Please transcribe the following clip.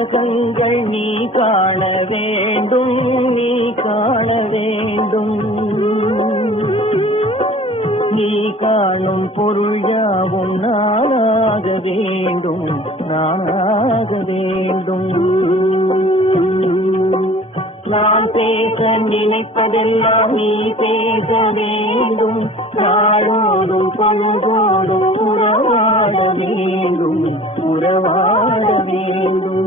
உலகங்கள் நீ காண வேண்டும், நீ காண வேண்டும். நீ காணும் பொருள் யாவும் நானாக வேண்டும், நானாக வேண்டும். நான் பேச நினைப்பதெல்லாம் நீ பேச வேண்டும். நாளோடும் பொழுதோடும் உறவாட வேண்டும், உறவாட வேண்டும்.